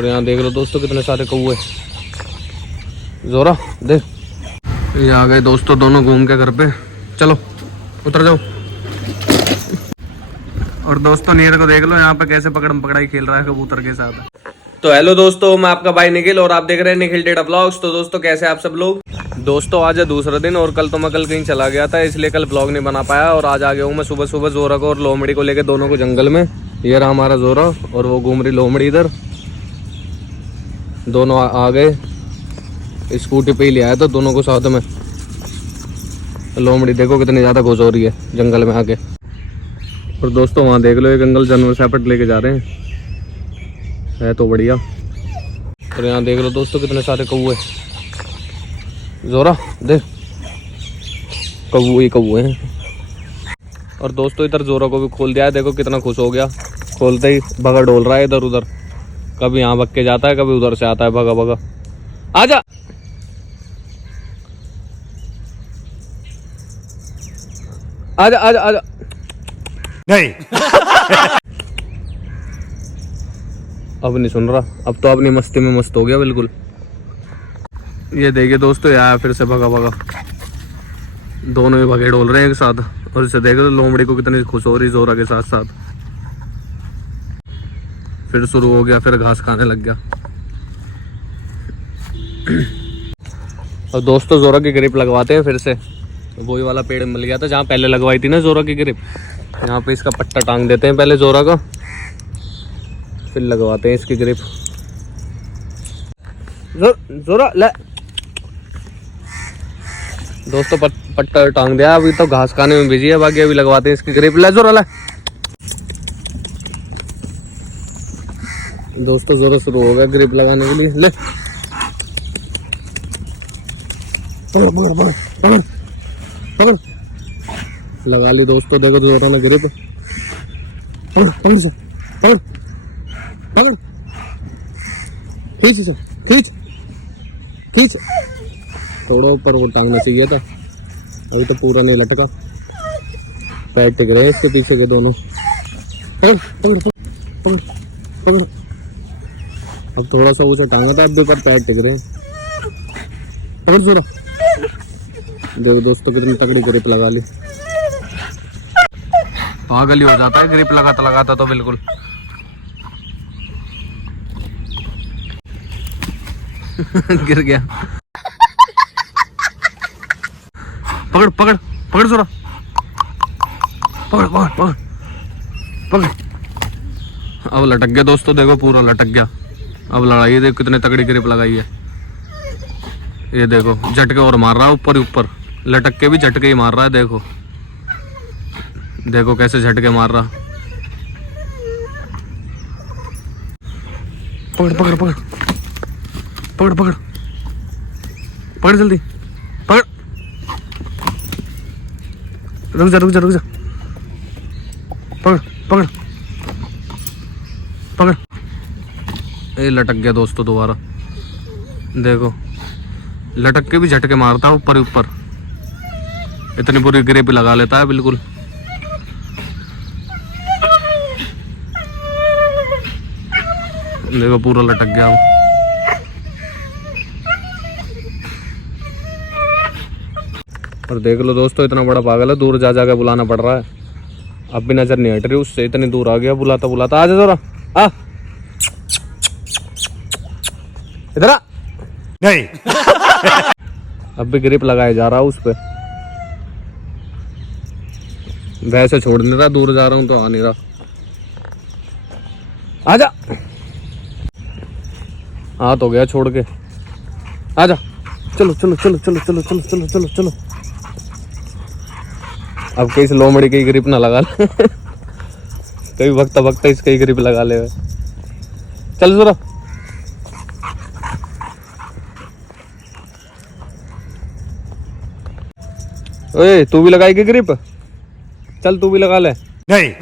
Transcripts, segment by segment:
और यहाँ देख लो दोस्तों कितने सारे कौए। जोरा देख, ये आ गए दोस्तों दोनों घूम के घर पे। चलो उतर जाओ। और दोस्तों नीर को देख लो यहाँ पे कैसे पकड़म पकड़ाई खेल रहा है कबूतर के साथ। तो हेलो दोस्तों, मैं आपका भाई निखिल और आप देख रहे हैं निखिल डेटा ब्लॉग्स। तो दोस्तों कैसे आप सब लोग। दोस्तों आज है दूसरा दिन और कल तो मैं कहीं चला गया था इसलिए कल ब्लॉग नहीं बना पाया। और आज आ गया हूँ मैं सुबह सुबह जोरा को और लोमड़ी को लेके दोनों को जंगल में। ये रहा हमारा जोरा और वो घूम रही लोमड़ी इधर। दोनों आ गए, स्कूटी पे ही ले आया था दोनों को साथ में। लोमड़ी देखो कितनी ज्यादा खुश हो रही है जंगल में आके। और दोस्तों वहाँ देख लो एक अंकल जानवर सैपट लेके जा रहे हैं, है तो बढ़िया। और यहाँ देख लो दोस्तों कितने सारे कौए। जोरा देख, कौए हैं। और दोस्तों इधर जोरा को भी खोल दिया है, देखो कितना खुश हो गया। खोलते ही भगा डोल रहा है इधर उधर, कभी यहाँ भग के जाता है कभी उधर से आता है भगा भगा। आजा आजा आजा आजा। नहीं अब नहीं सुन रहा, अब तो अपनी मस्ती में मस्त हो गया बिल्कुल। ये देखिए दोस्तों यहाँ फिर से भगा भगा, दोनों ही भगे डोल रहे हैं एक साथ। और इसे देख लो लोमड़ी को कितनी खुश हो रही जोरा के साथ साथ। फिर शुरू हो गया, फिर घास खाने लग गया। और दोस्तों जोरा की ग्रिप लगवाते हैं फिर से। वही वाला पेड़ मिल गया था जहाँ पहले लगवाई थी ना जोरा की ग्रिप। यहाँ पे इसका पट्टा टांग देते हैं पहले जोरा का, फिर लगवाते हैं इसकी ग्रिप। जोरा ले दोस्तों, पट्टा टांग दिया। अभी तो घास खाने में बिजी है, बाकी अभी लगवाते हैं इसकी ग्रिप। ले जोरा ले। दोस्तों जोरा शुरू हो गया ग्रिप लगाने के लिए। ले पकड़ पकड़ पकड़ पकड़ पकड़, लगा ली दोस्तों। देखो जोरा ने ग्रिप। पकड़ पकड़ से पकड़ पकड़, खींच इसे, खींच खींच। थोड़ा ऊपर वो टांगना चाहिए था, अभी तो पूरा नहीं लटका। पैर टिक रहे हैं इसके पीछे के दोनों। पकड़ पकड़ पकड़ पकड़। अब थोड़ा सा उसे टांगा था, अब भी पर पैर टिक रहे हैं। पकड़ जोरा। देखो दोस्तों कितनी तगड़ी ग्रिप लगा ली। पागल ही हो जाता है ग्रिप लगाता लगाता तो बिल्कुल। गिर गया। पकड़ पकड़ पकड़ जोरा, पकड़ पकड़ पकड़ पकड़। अब लटक गया दोस्तों, देखो पूरा लटक गया। अब लड़ाई देखो कितने तगड़ी ग्रिप लगाई है। ये देखो झटके और मार रहा है, ऊपर ही ऊपर लटक के भी झटके ही मार रहा है। देखो देखो कैसे झटके मार रहा। पकड़ पकड़ पकड़ पकड़ पकड़ पकड़, जल्दी पकड़। रुक जा रुक जा रुक जा। पकड़ पकड़ पकड़। ये लटक गया दोस्तों दोबारा। देखो लटक के भी झटके मारता है ऊपर ही ऊपर, इतनी बुरी ग्रिप लगा लेता है बिल्कुल। देखो पूरा लटक गया हूँ। और देख लो दोस्तों इतना बड़ा पागल है, दूर जा जाकर बुलाना पड़ रहा है। अब भी नजर नहीं हट रही उससे, इतनी दूर आ गया बुलाता बुलाता। आजा जोरा आ, इधर आ। नहीं अब भी ग्रिप लगाया जा रहा है उस पे, वैसे छोड़ नहीं रहा। दूर जा रहा हूँ तो आ नहीं रहा। आजा, आ तो गया छोड़ के। आजा चलो चलो चलो चलो चलो चलो चलो चलो चलो। अब कहीं से लोमड़ी की ग्रिप ना लगा ले। कहीं भगता भगता इसकी ग्रिप लगा ले। चल जोरा। ओए तू भी लगाएगी ग्रिप, चल तू भी लगा ले। नहीं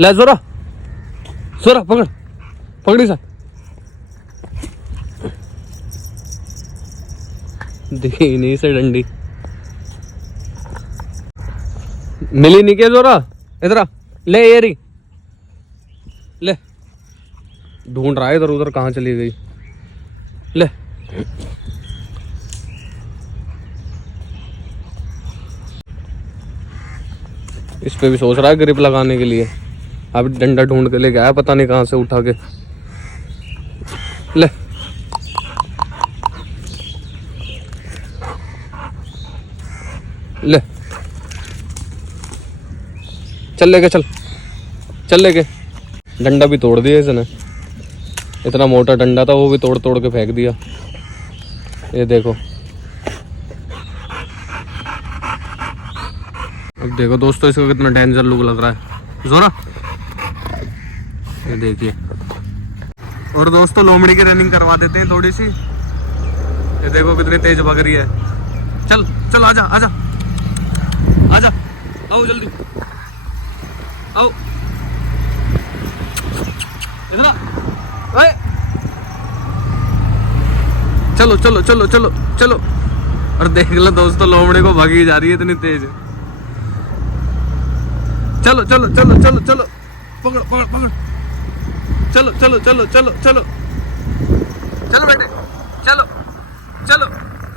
ले जोरा, जोरा पकड़ पकड़ी सा। देखी नहीं से डंडी मिली नहीं क्या जोरा। इधर ले ये रही। ले, ढूंढ रहा है इधर उधर कहाँ चली गई। ले, इस पे भी सोच रहा है ग्रिप लगाने के लिए। अब डंडा ढूंढ के लेके आया, पता नहीं कहाँ से उठा के। ले, ले, चल लेके चल, चल लेके। डंडा भी तोड़ दिया इसने, इतना मोटा डंडा था वो भी तोड़ तोड़ के फेंक दिया। ये देखो, अब देखो दोस्तों इसको कितना डेंजर लुक लग रहा है जोरा। ये देखिए। और दोस्तों लोमड़ी की रनिंग करवा देते हैं थोड़ी सी। ये देखो कितनी तेज भाग रही है। चल चल, आजा आजा आजा, आओ जल्दी आओ, इधर आ। चलो चलो चलो चलो चलो। और देख लो दोस्तों लोमड़ी को भागी जा रही है इतनी तेज। चलो चलो चलो चलो चलो, पकड़ पकड़ पकड़, चलो चलो चलो चलो चलो चलो बेटे, चलो चलो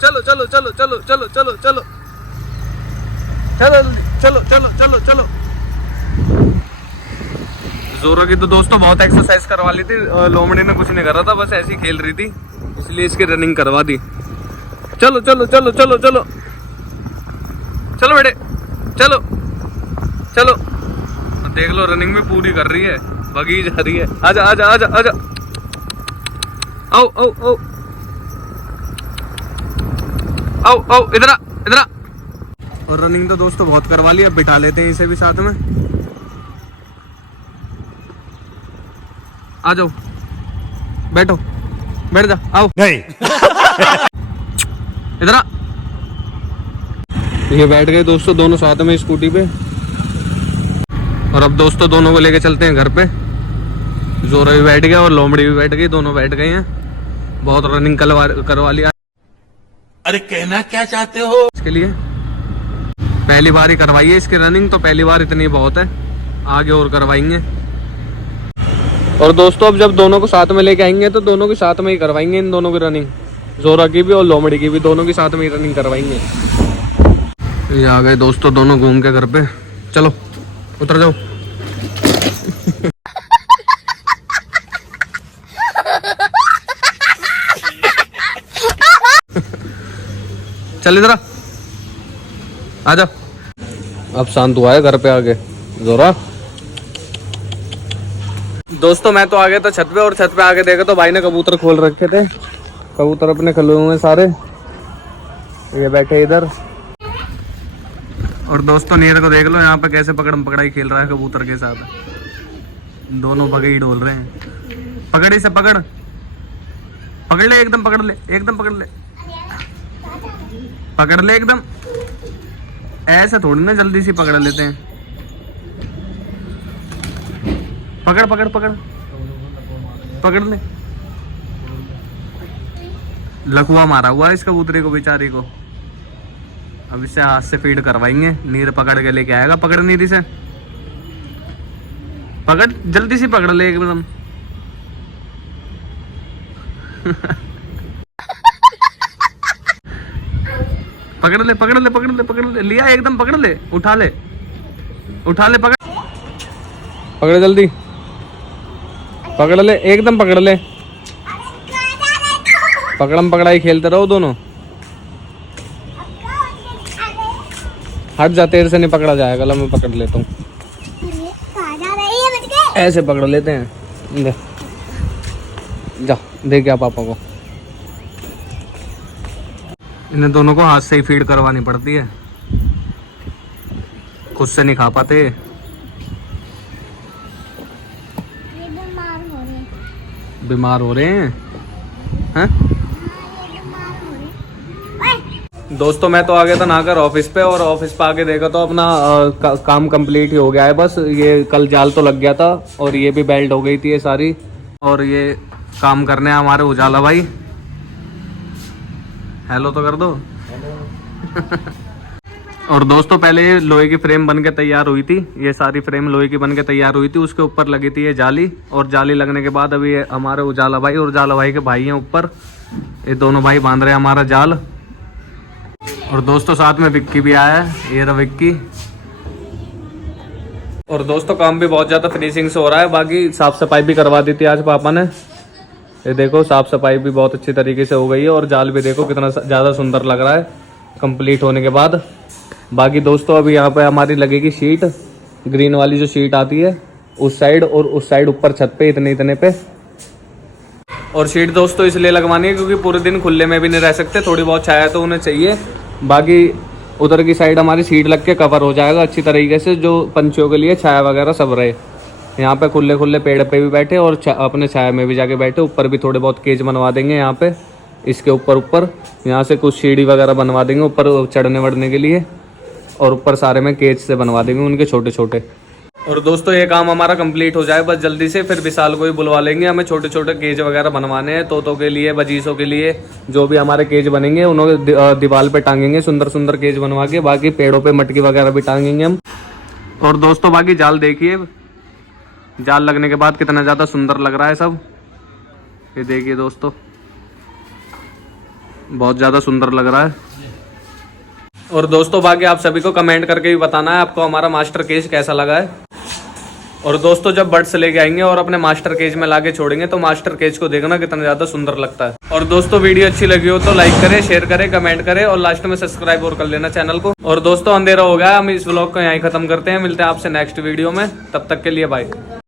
चलो चलो चलो चलो चलो चलो चलो चलो चलो चलो चलो। जोरा की तो दोस्तों बहुत एक्सरसाइज करवा ली थी, लोमड़ी ने कुछ नहीं करा था, बस ऐसी खेल रही थी, इसलिए इसकी रनिंग करवा दी। चलो चलो चलो चलो चलो चलो बेटे, चलो चलो। देख लो रनिंग में पूरी कर रही है, भागी जा रही है। आजा आजा आजा आजा, आओ आओ आओ आओ आओ, इधर आ इधर आ। और रनिंग तो दोस्तों बहुत करवा ली, अब बिठा लेते हैं इसे भी साथ में। आ जाओ, बैठो, बैठ जा, आओ। नहीं। इधर आ। ये बैठ गए दोस्तों दोनों साथ में स्कूटी पे। और अब दोस्तों दोनों को लेके चलते हैं घर पे। जोरा भी बैठ गया और लोमड़ी भी बैठ गई, दोनों बैठ गए हैं। बहुत रनिंग करवा लिया। अरे कहना क्या चाहते हो? इसके लिए पहली बार ही करवाई है इसकी रनिंग, तो पहली बार इतनी बहुत है, आगे और करवाएंगे। और दोस्तों अब जब दोनों को साथ में लेके आएंगे तो दोनों के साथ में ही करवाएंगे इन दोनों की रनिंग, जोरा की भी और लोमड़ी की भी, दोनों के साथ में ही रनिंग करवाएंगे। ये आ गए दोस्तों दोनों घूम के घर पे। चलो उतर जाओ। चल इधर आ जा। अब शांत हुआ है घर पे आके जोरा। दोस्तों मैं तो आ गया था छत पे, और छत पे आके देखा तो भाई ने कबूतर खोल रखे थे। कबूतर अपने खुले हुए हैं सारे, ये बैठे इधर। और दोस्तों नीर को देख लो यहाँ पे कैसे पकड़म पकड़ाई खेल रहा है कबूतर के साथ। दोनों भगे ही डोल रहे हैं। पकड़ इसे, पकड़ पकड़ ले, एकदम पकड़ ले, एकदम पकड़ ले, पकड़ ले एकदम। ऐसे थोड़ी ना जल्दी से पकड़ लेते हैं। पकड़ पकड़ पकड़ पकड़ ले। लकुआ मारा हुआ है इस कबूतरी को बेचारी को। अब इसे हाथ से फीड करवाएंगे, नीर पकड़ के लेके आएगा। पकड़ नीर इसे, पकड़ जल्दी से पकड़ ले एकदम। पकड़ ले पकड़ ले पकड़ ले पकड़ ले, लिया एकदम, पकड़ ले, उठा ले उठा ले, पकड़ पकड़ जल्दी, पकड़ ले एकदम, पकड़ ले। पकड़म पकड़ाई खेलते रहो दोनों। हट जा, तेरे से नहीं पकड़ा जाएगा। लो मैं पकड़ लेता हूँ, ऐसे पकड़ लेते हैं। ले जा, दे क्या पापा को। इन्हें दोनों को हाथ से ही फीड करवानी पड़ती है, खुद से नहीं खा पाते। बीमार हो रहे हैं, हैं? दोस्तों मैं तो आ गया था नहाकर ऑफिस पे, और ऑफिस पे आके देखा तो अपना काम कंप्लीट ही हो गया है। बस ये कल जाल तो लग गया था, और ये भी बेल्ट हो गई थी ये सारी। और ये काम करने हैं हमारे उजाला भाई। हेलो तो कर दो। और दोस्तों पहले ये लोहे की फ्रेम बन के तैयार हुई थी, ये सारी फ्रेम लोहे की बन के तैयार हुई थी, उसके ऊपर लगी थी ये जाली, और जाली लगने के बाद अभी ये हमारे उजाला भाई और उजाला भाई के भाई हैं ऊपर, ये दोनों भाई बांध रहे हैं हमारा जाल। और दोस्तों साथ में विक्की भी आया है, ये रहा विक्की। और दोस्तों काम भी बहुत ज़्यादा फिनिशिंग से हो रहा है, बाकी साफ़ सफाई भी करवा दी थी आज पापा ने, ये देखो साफ़ सफाई भी बहुत अच्छी तरीके से हो गई है, और जाल भी देखो कितना ज़्यादा सुंदर लग रहा है कंप्लीट होने के बाद। बाकी दोस्तों अभी यहाँ पे हमारी लगेगी शीट, ग्रीन वाली जो शीट आती है उस साइड, और उस साइड ऊपर छत पे इतने पे। और शीट दोस्तों इसलिए लगवानी है क्योंकि पूरे दिन खुले में भी नहीं रह सकते, थोड़ी बहुत छाया तो उन्हें चाहिए। बाकी उधर की साइड हमारी शीट लग के कवर हो जाएगा अच्छी तरीके से, जो पंछियों के लिए छाया वगैरह सब रहे। यहाँ पे खुले खुले पेड़ पे भी बैठे और अपने छाया में भी जाके बैठे। ऊपर भी थोड़े बहुत केज बनवा देंगे यहाँ पे, इसके ऊपर यहाँ से कुछ सीढ़ी वगैरह बनवा देंगे ऊपर चढ़ने वढ़ने के लिए, और ऊपर सारे में केज से बनवा देंगे उनके छोटे छोटे। और दोस्तों ये काम हमारा कंप्लीट हो जाए बस जल्दी से, फिर विशाल को ही बुलवा लेंगे, हमें छोटे छोटे केज वगैरह बनवाने हैं तोतों के लिए, बजीसों के लिए, जो भी हमारे केज बनेंगे उन्होंने दीवार पे टांगेंगे सुंदर सुंदर केज बनवा के। बाकी पेड़ों पे मटकी वगैरह भी टांगेंगे हम। और दोस्तों बाकी जाल देखिए, जाल लगने के बाद कितना ज़्यादा सुंदर लग रहा है सब, ये देखिए दोस्तों बहुत ज़्यादा सुंदर लग रहा है। और दोस्तों बाकी आप सभी को कमेंट करके भी बताना है आपको हमारा मास्टर केज कैसा लगा है। और दोस्तों जब बर्ड्स लेके आएंगे और अपने मास्टर केज में लाके छोड़ेंगे तो मास्टर केज को देखना कितना ज़्यादा सुंदर लगता है। और दोस्तों वीडियो अच्छी लगी हो तो लाइक करें, शेयर करें, कमेंट करें, और लास्ट में सब्सक्राइब और कर लेना चैनल को। और दोस्तों अंधेरा हो गया, हम इस व्लॉग को यहीं खत्म करते हैं, मिलते हैं आपसे नेक्स्ट वीडियो में, तब तक के लिए बाय।